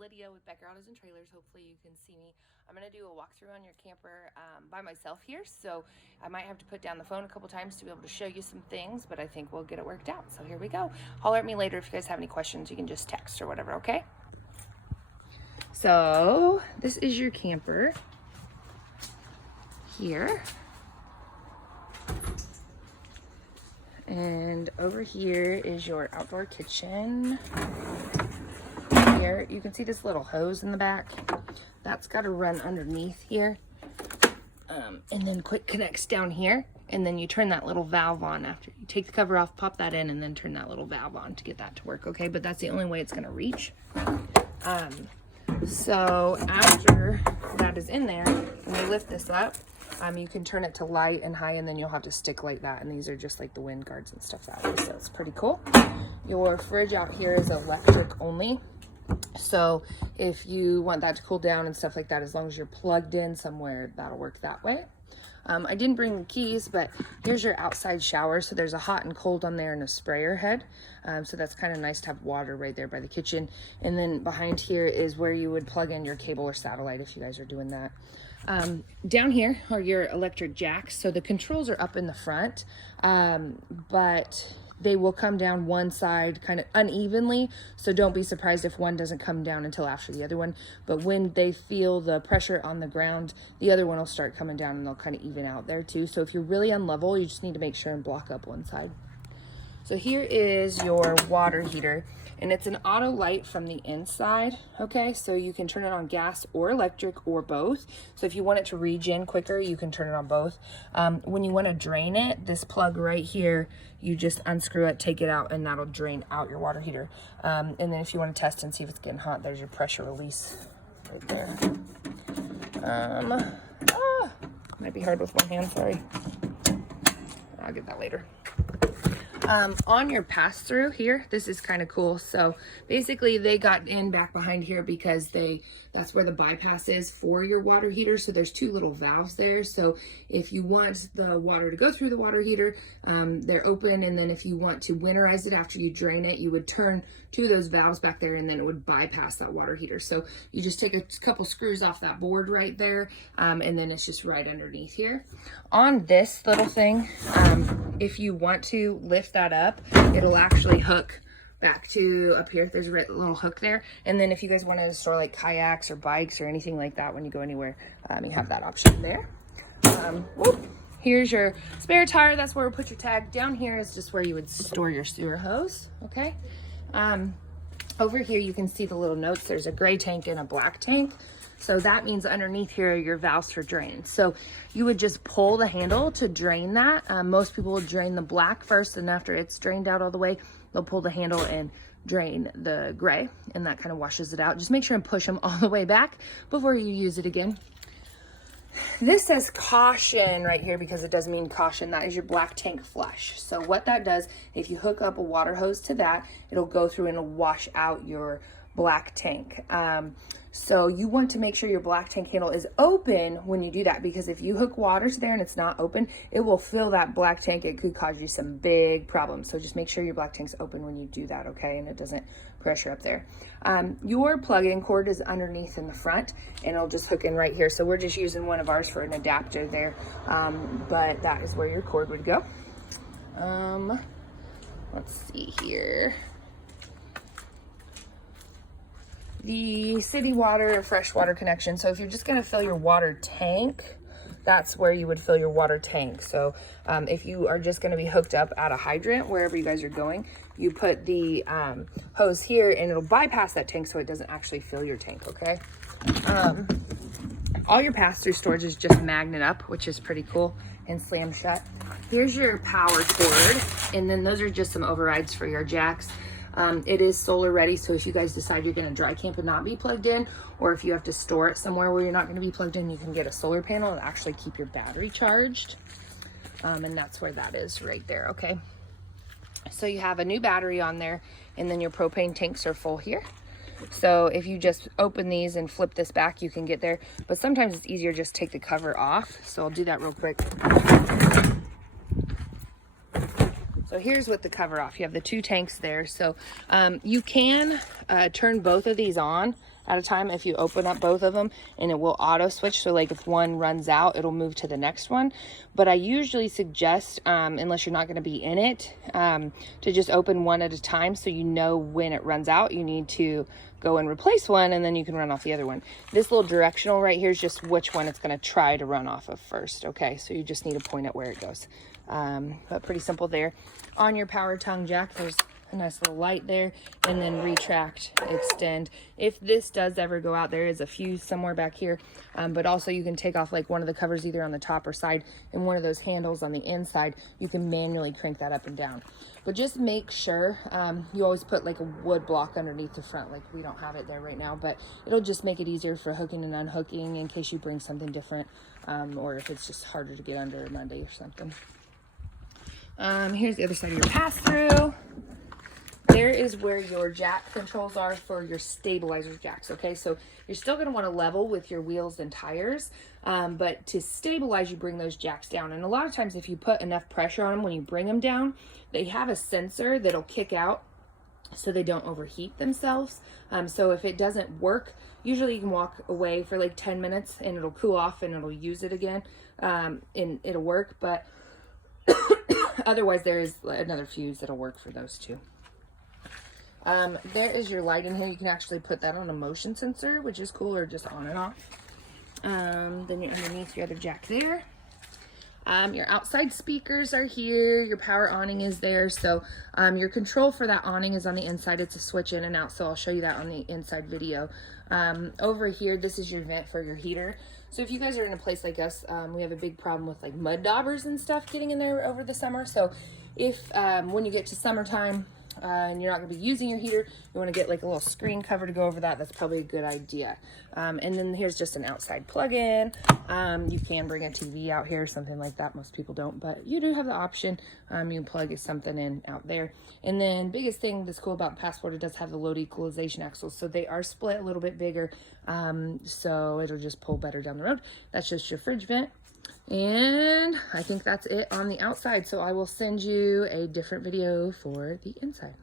Lydia with Becker Autos and Trailers. Hopefully you can see me. I'm going to do a walkthrough on your camper by myself here, so I might have to put down the phone a couple times to be able to show you some things, but I think we'll get it worked out. So here we go. Holler at me later if you guys have any questions. You can just text or whatever, okay? So this is your camper here. And over here is your outdoor kitchen. Here, you can see this little hose in the back. That's got to run underneath here. And then quick connects down here. And then you turn that little valve on after you take the cover off, pop that in, and then turn that little valve on to get that to work, okay? But that's the only way it's going to reach. So after that is in there, when you lift this up, you can turn it to light and high, and then you'll have to stick like that. And these are just like the wind guards and stuff that way, so it's pretty cool. Your fridge out here is electric only. So if you want that to cool down and stuff like that, as long as you're plugged in somewhere, that'll work that way. I didn't bring the keys, but here's your outside shower. So there's a hot and cold on there and a sprayer head. So that's kind of nice to have water right there by the kitchen. And then behind here is where you would plug in your cable or satellite if you guys are doing that. Down here are your electric jacks. So the controls are up in the front, but they will come down one side kind of unevenly. So don't be surprised if one doesn't come down until after the other one. But when they feel the pressure on the ground, the other one will start coming down and they'll kind of even out there too. So if you're really unlevel, you just need to make sure and block up one side. So here is your water heater, and it's an auto light from the inside, okay? So you can turn it on gas or electric or both. So if you want it to regen quicker, you can turn it on both. When you want to drain it, this plug right here, you just unscrew it, take it out, and that'll drain out your water heater. And then if you want to test and see if it's getting hot, there's your pressure release right there. Might be hard with one hand, sorry. I'll get that later. On your pass-through here, this is kind of cool. So basically they got in back behind here because that's where the bypass is for your water heater. So there's two little valves there. So if you want the water to go through the water heater, they're open. And then if you want to winterize it after you drain it, you would turn two of those valves back there and then it would bypass that water heater. So you just take a couple screws off that board right there. And then it's just right underneath here. On this little thing, if you want to lift that up, it'll actually hook back to up here. There's a little hook there. And then if you guys want to store like kayaks or bikes or anything like that when you go anywhere, you have that option there. Here's your spare tire. That's where we'll put your tag. Down here is just where you would store your sewer hose, okay? Over here you can see the little notes. There's a gray tank and a black tank. So that means underneath here are your valves for drain. So you would just pull the handle to drain that. Most people will drain the black first, and after it's drained out all the way, they'll pull the handle and drain the gray, and that kind of washes it out. Just make sure and push them all the way back before you use it again. This says caution right here because it does mean caution. That is your black tank flush. So what that does, if you hook up a water hose to that, it'll go through and it'll wash out your black tank. So you want to make sure your black tank handle is open when you do that, because if you hook water to there and it's not open, it will fill that black tank. It could cause you some big problems. So just make sure your black tank's open when you do that, okay? And it doesn't pressure up there. Your plug-in cord is underneath in the front, and it'll just hook in right here. So we're just using one of ours for an adapter there, but that is where your cord would go. Let's see here. The city water and freshwater connection. So if you're just going to fill your water tank, that's where you would fill your water tank. So if you are just going to be hooked up at a hydrant wherever you guys are going, you put the hose here and it'll bypass that tank so it doesn't actually fill your tank, okay? All your pass-through storage is just magnet up, which is pretty cool, and slam shut. Here's your power cord, and then those are just some overrides for your jacks. It is solar ready, so if you guys decide you're going to dry camp and not be plugged in, or if you have to store it somewhere where you're not going to be plugged in, you can get a solar panel and actually keep your battery charged. And that's where that is right there, okay? So you have a new battery on there, and then your propane tanks are full here. So if you just open these and flip this back, you can get there. But sometimes it's easier just take the cover off. So I'll do that real quick. So here's with the cover off. You have the two tanks there. So you can turn both of these on at a time if you open up both of them, and it will auto switch. So like if one runs out, it'll move to the next one. But I usually suggest, unless you're not going to be in it, to just open one at a time, so you know when it runs out you need to go and replace one, and then you can run off the other one. This little directional right here is just which one it's going to try to run off of first. Okay, so you just need to point at where it goes. But pretty simple there. On your power tongue jack, there's a nice little light there, and then retract, extend. If this does ever go out, there is a fuse somewhere back here, but also you can take off like one of the covers either on the top or side, and one of those handles on the inside, you can manually crank that up and down. But just make sure you always put like a wood block underneath the front. Like we don't have it there right now, but it'll just make it easier for hooking and unhooking in case you bring something different, or if it's just harder to get under Monday or something. Here's the other side of your pass-through. There is where your jack controls are for your stabilizer jacks. Okay, so you're still going to want to level with your wheels and tires, but to stabilize, you bring those jacks down. And a lot of times if you put enough pressure on them when you bring them down, they have a sensor that'll kick out so they don't overheat themselves. So if it doesn't work, usually you can walk away for like 10 minutes and it'll cool off and it'll use it again, and it'll work. But otherwise there is another fuse that'll work for those too. There is your light in here. You can actually put that on a motion sensor, which is cool, or just on and off. Then you're underneath your other jack there. Your outside speakers are here. Your power awning is there. So your control for that awning is on the inside. It's a switch in and out, so I'll show you that on the inside video. Over here, this is your vent for your heater. So if you guys are in a place like us, we have a big problem with like mud daubers and stuff getting in there over the summer. So if when you get to summertime, and you're not going to be using your heater, you want to get like a little screen cover to go over that. That's probably a good idea. And then here's just an outside plug-in. You can bring a TV out here, something like that. Most people don't, but you do have the option. You can plug something in out there. And then biggest thing that's cool about Passport, it does have the load equalization axles, so they are split a little bit bigger, so it'll just pull better down the road. That's just your fridge vent. And I think that's it on the outside. So I will send you a different video for the inside.